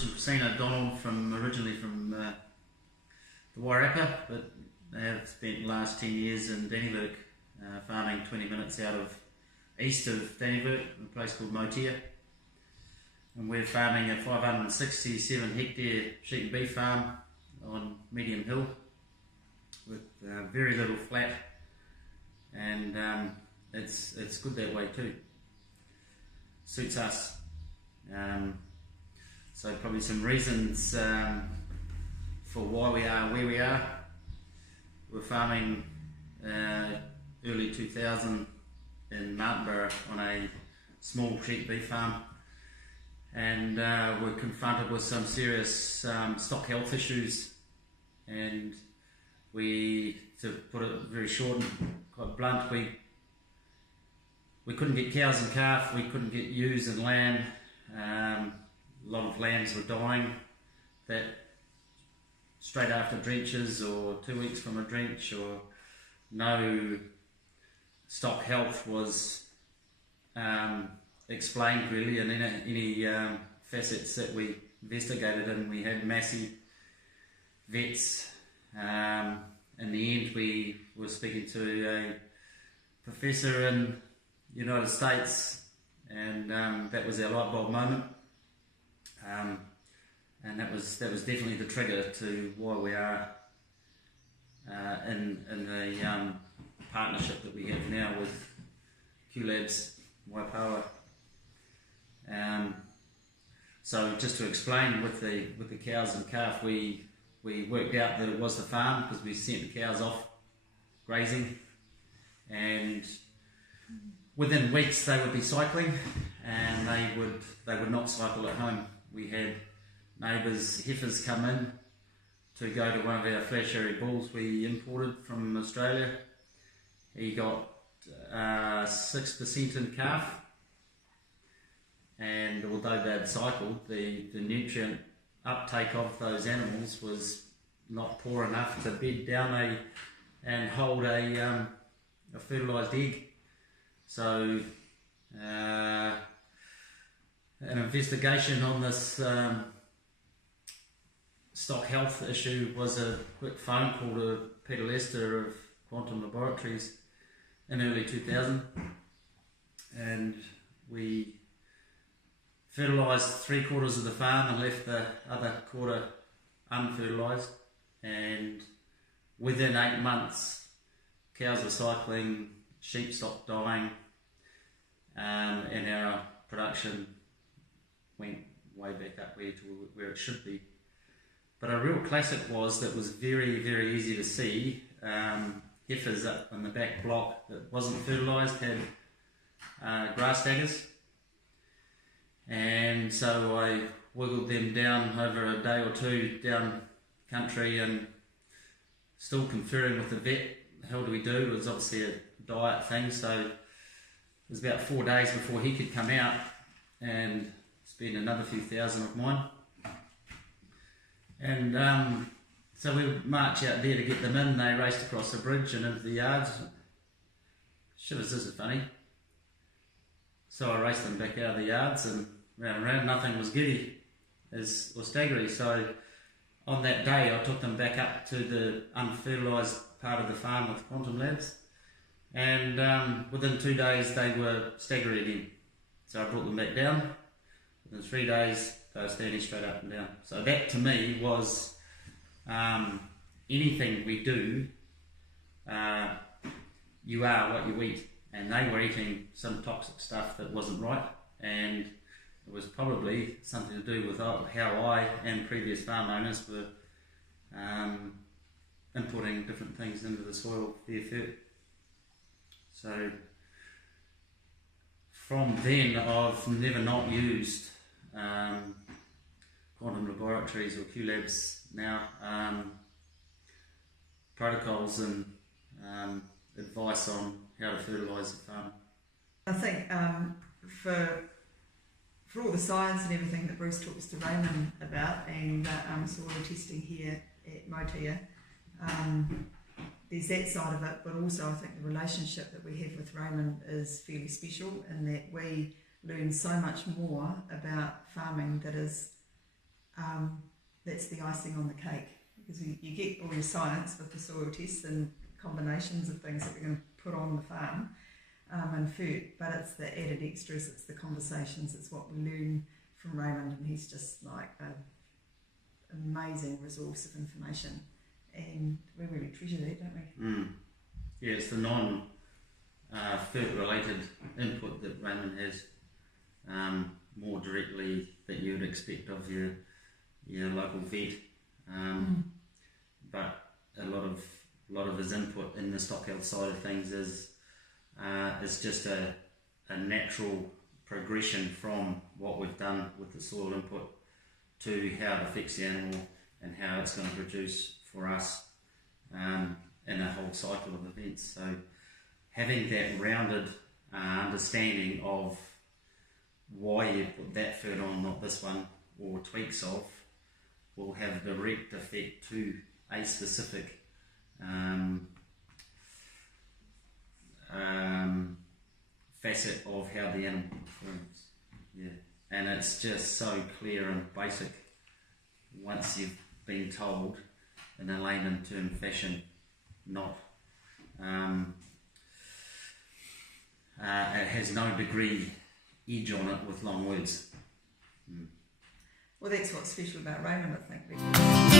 Rich and Chrissina Donald originally from the Wairarapa, but they have spent the last 10 years in Dannevirke, farming 20 minutes east of Dannevirke, in a place called Motia. And we're farming a 567 hectare sheep and beef farm on Medium Hill with very little flat, and it's good that way too. Suits us. So probably some reasons for why we are where we are. We're farming early 2000 in Martinborough on a small sheep beef farm, and we're confronted with some serious stock health issues, and to put it very short and quite blunt, we couldn't get cows and calf, we couldn't get ewes and lamb. A lot of lambs were dying that straight after drenches or 2 weeks from a drench, or no stock health was explained really in any facets that we investigated, and we had massive vets. In the end, we were speaking to a professor in the United States, and that was our light bulb moment. And that was definitely the trigger to why we are in the partnership that we have now with Qlabs, Waipawa. So just to explain, with the cows and calf, we worked out that it was the farm because we sent the cows off grazing, and within weeks they would be cycling, and they would not cycle at home. We had neighbours' heifers come in to go to one of our flash-hairy bulls we imported from Australia. He got 6% in calf, and although they'd cycled, the nutrient uptake of those animals was not poor enough to bed down and hold a fertilised egg. So an investigation on this stock health issue was a quick phone call to Peter Lester of Quantum Laboratories in early 2000, and we fertilised 3/4 of the farm and left the other quarter unfertilised, and within 8 months cows were cycling, sheep stopped dying, and our production went way back up to where it should be. But a real classic was very, very easy to see. Heifers up in the back block that wasn't fertilised had grass daggers, and so I wiggled them down over a day or two down country, and still conferring with the vet. How do we do? It was obviously a diet thing, so it was about 4 days before he could come out and spend another few thousand of mine. And so we would march out there to get them in. They raced across the bridge and into the yards. Shivers, this is funny. So I raced them back out of the yards, and round and round, nothing was giddy or staggery. So on that day I took them back up to the unfertilised part of the farm with Quantum Labs, and within 2 days they were staggery again. So I brought them back down. Within 3 days they were standing straight up and down. So that to me was anything we do, you are what you eat, and they were eating some toxic stuff that wasn't right, and it was probably something to do with how I and previous farm owners were inputting different things into the soil for the effort. So from then I've never not used Quantum Laboratories or Qlabs now protocols and advice on how to fertilise the farm. I think for all the science and everything that Bruce talks to Raymond about, and soil testing here at Motia, there's that side of it, but also I think the relationship that we have with Raymond is fairly special in that we learn so much more about farming that is that's the icing on the cake, because you get all your science with the soil tests and combinations of things that we're going to put on the farm and food, but it's the added extras, it's the conversations, it's what we learn from Raymond, and he's just like an amazing resource of information, and we really treasure that, don't we? Yeah, it's the non-food related input that Raymond has, more directly that you would expect of your local vet, but a lot of his input in the stock health side of things is just a natural progression from what we've done with the soil input to how it affects the animal and how it's going to produce for us in a whole cycle of events. So having that rounded understanding of why you put that food on, not this one, or tweaks of, will have a direct effect to a specific facet of how the animal performs. Yeah, and it's just so clear and basic once you've been told in a layman term fashion, not it has no degree edge on it with long words. Well, that's what's special about Raymond, I think.